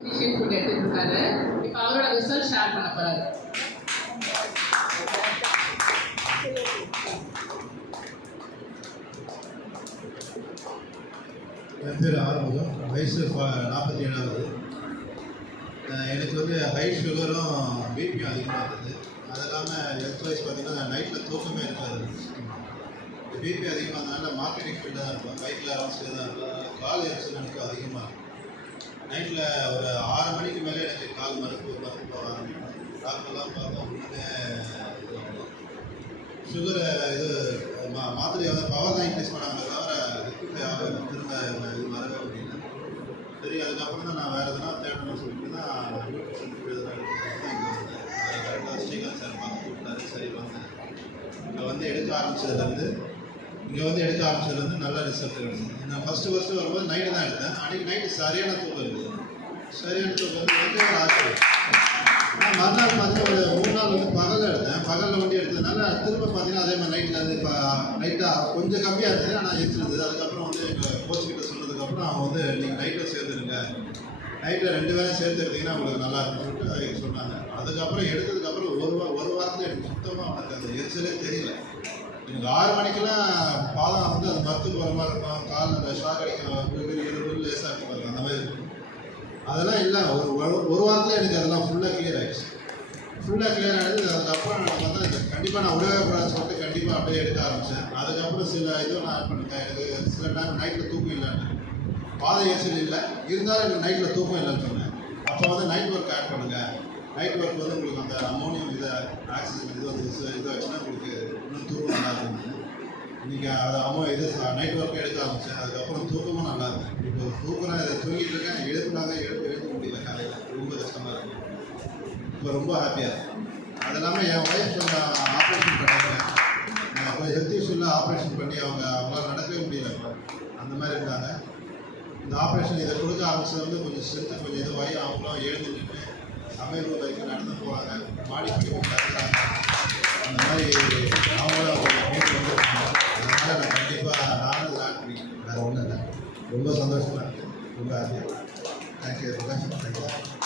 Food எடுத்துட்டு இருக்காரு. இப்போ அவரோட ரிசல்ட் ஷேர் பண்ண போறாரு. என் பேர் ஆறுமுகம், வயசு 47. எனக்கு வந்து ஹை சுகரும் பிபியும் அதிகமாக இருந்தது. அது இல்லாமல் ஹெல்த் வைஸ் பார்த்திங்கன்னா நைட்டில் தூக்கமே இருக்காது. பிபி அதிகமாக இருந்ததுனால மார்க்கெட்டிங் ஃபீல்டாக தான் இருப்பேன், பைக்கில் ஆரம்பிச்சுட்டு தான் இருப்பேன். கால் எரிச்சல் எனக்கு அதிகமாக இருக்கும். நைட்டில் ஒரு 6 மணிக்கு மேலே எனக்கு கால் மறுப்பு போக ஆரம்பிக்கும். டாக்டர்லாம் பார்த்தோம் ஒன்றுமே சுகரு இது மாத்திரையை வந்து பவர் தான் இன்க்ரீஸ் பண்ணாங்க தவிர திரும்ப இது வரவே முடியல. சரி, அதுக்கப்புறம் தான் நான் வேறு எதுனா தேடணும்னு சொல்லிட்டு தான் நியூட்ரிஷன் ஃபுட் எதுனா எடுத்துக்கிட்டு இங்கே வந்தேன். அதை கரெக்டாக ஸ்ரீகாந்த் சார் பார்த்து கூப்பிட்டாரு. சரி வந்தேன். இங்கே வந்து எடுக்க ஆரம்பித்ததுலேருந்து நல்ல ரிசல்ட் கிடைச்சது. நான் ஃபஸ்ட்டு வரும்போது நைட்டு தான் எடுத்தேன். அன்றைக்கி நைட்டு சரியான தூக்கம் இருக்குது. சரியான தூக்கம் வந்து எனக்கு ஒரு ஆச்சரியம். ஆனால் மறுநாள் பார்த்தீங்கன்னா ஒரு 3 நாள் வந்து பகலில் எடுத்தேன். பகலில் வண்டி எடுத்ததுனால திரும்ப பார்த்தீங்கன்னா அதே மாதிரி நைட்டில் வந்து இப்போ நைட்டாக கொஞ்சம் கம்மியாக இருந்தது, ஆனால் இருந்தது. அதுக்கப்புறம் வந்து எங்கள் கோச்சுக்கிட்ட சொன்னதுக்கப்புறம் அவங்க வந்து நீங்கள் நைட்டில் சேர்த்துருங்க, நைட்டில் 2 வேலையும் சேர்த்து எடுத்திங்கன்னா உங்களுக்கு நல்லா இருக்கும்னு சொல்லிட்டு சொன்னாங்க. அதுக்கப்புறம் எடுத்ததுக்கப்புறம் ஒரு வாரத்தில் எனக்கு சுத்தமாக எனக்கு அந்த எரிச்சலே தெரியல. எனக்கு 6 மணிக்கெல்லாம் பாலம் வந்து அது மறுத்து போகிற மாதிரி இருக்கும், கால் அந்த ஷாக் அடிக்கணும், லேசாக இருக்கும், அந்த மாதிரி இருக்கும். அதெல்லாம் இல்லை. ஒரு வாரத்தில் எனக்கு அதெல்லாம் ஃபுல்லாக கிளியர் ஆகிடுச்சு. அதுக்கப்புறம் நான் வந்து கண்டிப்பாக நான் உடவே கூடாதுன்னு சொல்லிட்டு கண்டிப்பாக அப்படியே எடுக்க ஆரம்பித்தேன். அதுக்கப்புறம் சில இதுவும் நான் ஆட் பண்ணிட்டேன். எனக்கு சில டைம் நைட்டில் தூக்கம் இல்லைன்னு, பாதை ஏசல் இல்லை, இருந்தாலும் எனக்கு நைட்டில் தூக்கம் இல்லைன்னு சொன்னேன். அப்போ வந்து நைட் ஒர்க் ஆட் பண்ணுங்கள். நைட் ஒர்க் வந்து உங்களுக்கு அந்த அமோனியம் இதை ஆக்சிஜன் இது வந்து இதை வச்சுன்னா உங்களுக்கு இன்னும் தூக்கம் நல்லா இருக்கும். இன்றைக்கி அதை நைட் ஒர்க்கு எடுக்க ஆரம்பித்தேன். அதுக்கப்புறம் தூக்கமும் நல்லா இருக்கும். இப்போ தூக்கம் இதை தூங்கிட்டு இருக்கேன், எழுத முடியல. காலையில் ரொம்ப கஷ்டமாக இருக்கும். இப்போ ரொம்ப ஹாப்பியாக இருக்கும். அது இல்லாமல் என் ஒய்ஃப் கொஞ்சம் ஆப்ரேஷன் பண்ணாங்க. கொஞ்சம் ஹெல்த் இஷ்யூவில் ஆப்ரேஷன் பண்ணி அவங்களால நடக்கவே முடியல. அந்த மாதிரி இருந்தாங்க. இந்த ஆப்ரேஷன் இதை கொடுக்க ஆரம்பிச்சது வந்து கொஞ்சம் ஸ்ட்ரென்த்து கொஞ்சம் இதுவாகி அவங்களும் எழுந்துட்டு சமையல் வரைக்கும் நடந்து போகிறாங்க, மாடி பண்ணி நடக்கிறாங்க. அந்த மாதிரி அவங்களும் வந்துருக்காங்க. அதனால் நான் கண்டிப்பாக நானும் ஆட் பண்ணிக்கிறேன். வேறு ஒன்றும் இல்லை. ரொம்ப சந்தோஷமாக இருக்குது, ரொம்ப ஹாப்பியாக. தேங்க்யூ.